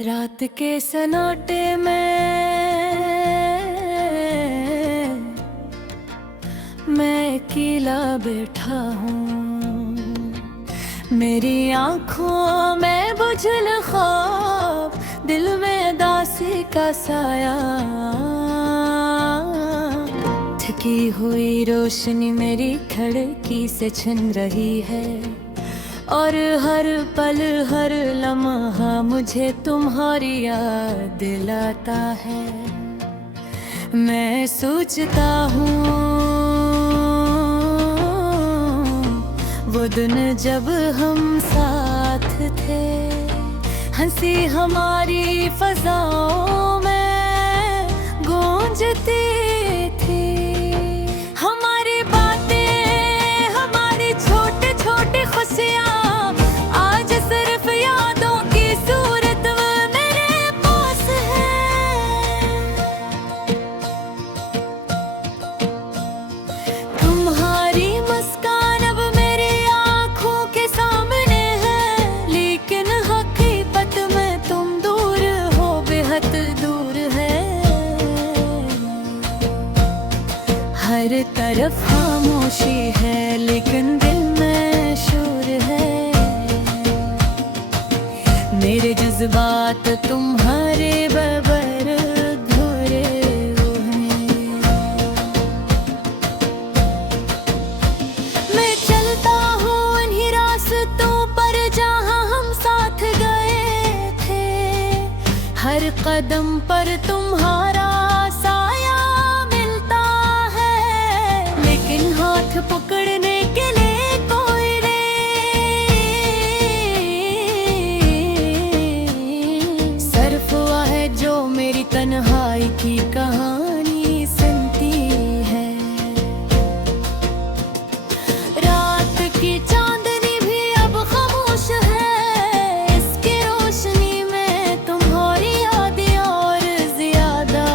रात के सन्नाटे में मैं अकेला बैठा हूँ। मेरी आँखों में बुझल ख्वाब, दिल में दासी का साया। थकी हुई रोशनी मेरी खिड़की से छिन रही है, और हर पल हर लम्हा मुझे तुम्हारी याद दिलाता है। मैं सोचता हूँ वो दिन जब हम साथ थे, हंसी हमारी फज़ाओं में गूंजती थी। हमारी बातें, हमारी छोटे छोटे खुशियाँ आज सिर्फ यादों की सूरत मेरे पास है। तुम्हारी मुस्कान अब मेरी आँखों के सामने है, लेकिन हकीकत में तुम दूर हो, बेहद दूर है। हर तरफ खामोशी है, लेकिन दिल में शोर है। मेरे जज्बात तुम्हारे बगैर अधूरे हैं। मैं चलता हूँ इन्हीं रास्तों पर जहाँ हम साथ गए थे। हर कदम पर तुम्हारा साया मिलता है, लेकिन हाथ पकड़ने के लिए कोई सिर्फ हुआ है जो मेरी तन्हाई की कहानी सुनती है। रात की चांदनी भी अब खामोश है, इसकी रोशनी में तुम्हारी यादें और ज्यादा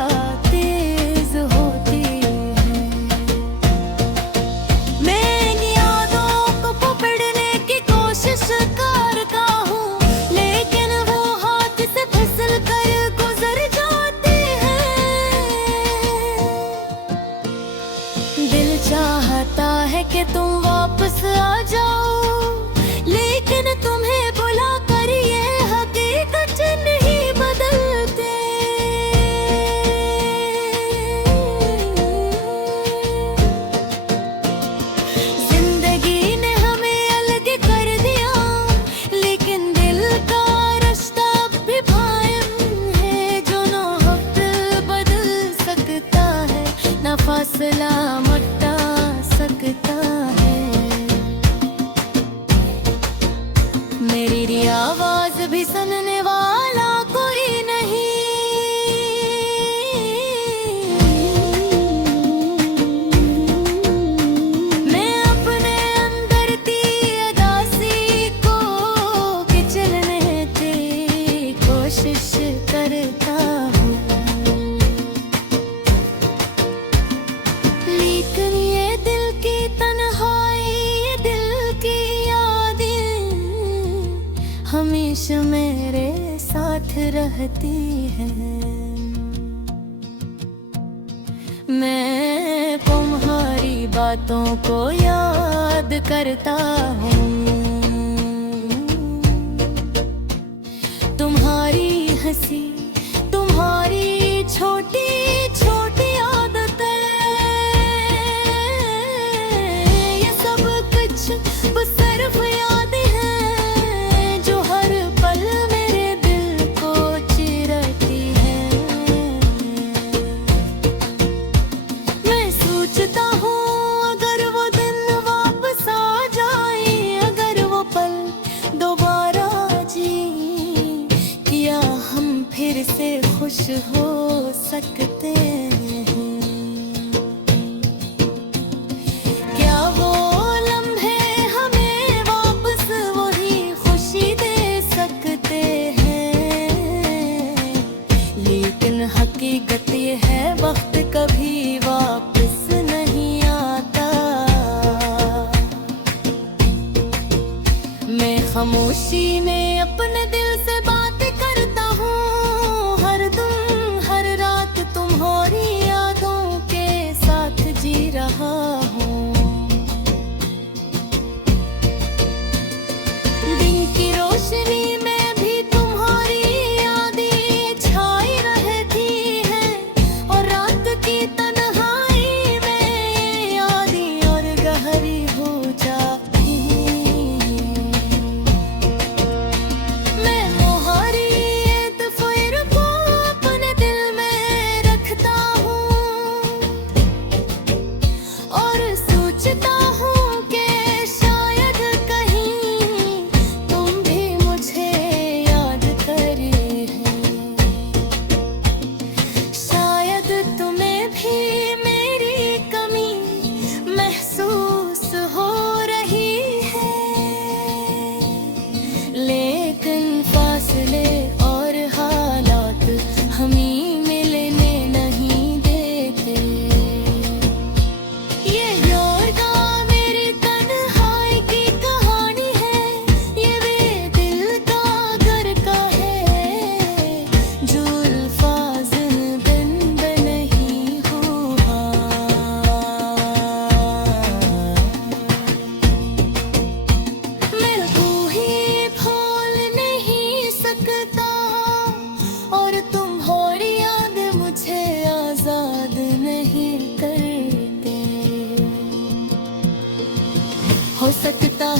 तेज होती है। मैं इन यादों को पकड़ने की कोशिश करता हूँ, लेकिन वो हाथ से फिसल कर गुजर जाती है। दिल चाहता है कि तुम वापस आ जाओ, लेकिन तुम्हें बुला कर ये हकीकत नहीं बदलते। जिंदगी ने हमें अलग कर दिया, लेकिन दिल का रास्ता अब भी कायम है। जो ना वक्त बदल सकता है, ना फासला मिटा सकता है। मेरी आवाज भी सुनने वाला कोई नहीं। मैं अपने अंदर की उदासी को खिंचने की कोशिश करता हूँ, लेकिन ये दिल की तन्हाई, ये दिल की यादें हमेशा मेरे साथ रहती हैं। मैं तुम्हारी बातों को याद करता हूँ, तुम्हारी हंसी, तुम्हारी छोटी छोटी आदतें, ये सब कुछ बस सिर्फ यादें हैं जो हर पल मेरे दिल को चिरती हैं। मैं सोचता हूँ अगर वो दिन वापस आ जाए, अगर वो पल दोबारा जी, क्या हम फिर से खुश हो सकते हैं? क्या वो लम्हे हमें वापस वही खुशी दे सकते हैं? लेकिन हकीकत ये है, वक्त कभी वापस नहीं आता। मैं खामोशी में अपने दिल से बात करता हूँ,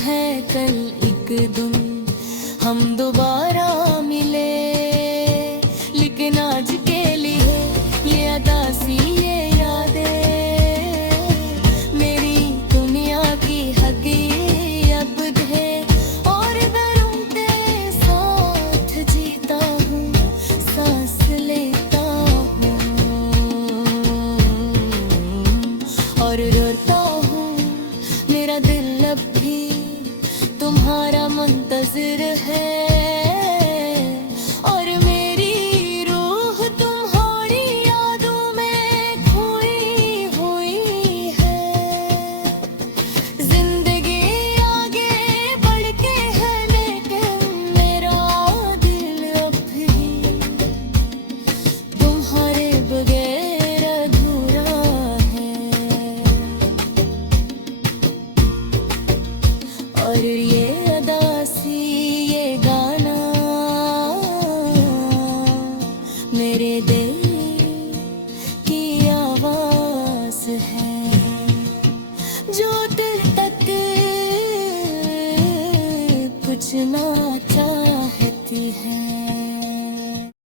है कल एक दिन हम दोबारा